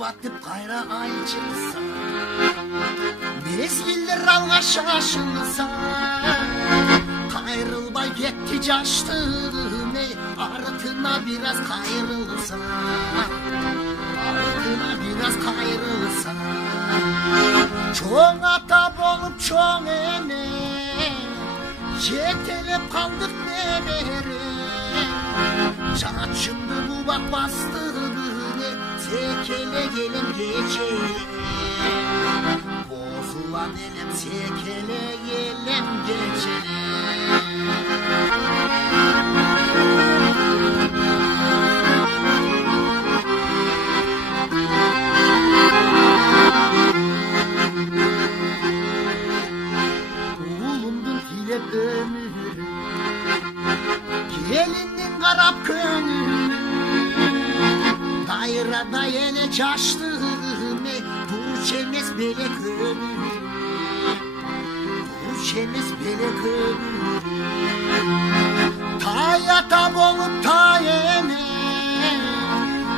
батып кайра ай чыкса, мезгилдер алга шашылса, кайрылбай кетти жаштыгым, артына бир аз кайрылса, артына бир аз кайрылса, чоң ата болуп чоң эне жетелеп калдык небере, чачымды бубак бастыгыне секеле келем кечеле, бозулан элем секеле келем кечеле. Ömür gelinin karap könül dairada ele çaştığım bu çeniz bile könül, bu çeniz bile könül, tayata bolup tayene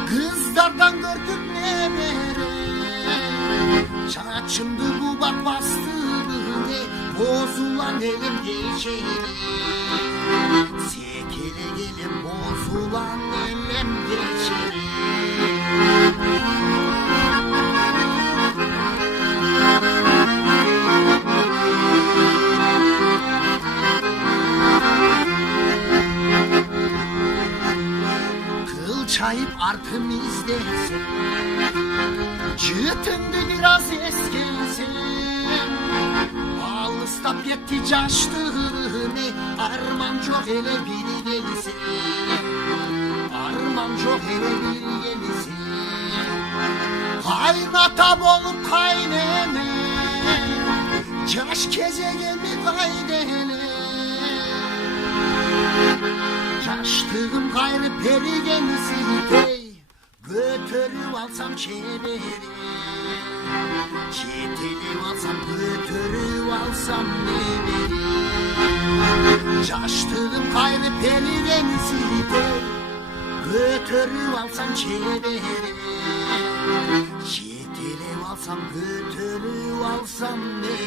kızlardan gördük ne bere, çaçımdı bu bak bastığını bozulan elim geçeli, sekele gelim bozulan elim geçeli. Kıl çayıp artım izlesin, çıtındı biraz eskesin, alыстап кетти жаштыгым, арман жок эле бири келсе, арман жок эле бири келсе, кайната болуп кайнене жаш кезегеми кайнене, жаштыгым кайрып бергенситей көтөрүп алсам чебери, жетелеп алсам көтөрүп алсам небери, жаштыгым кайрып бергенситей көтөрүп алсам чебери, жетелеп алсам көтөрүп алсам небери.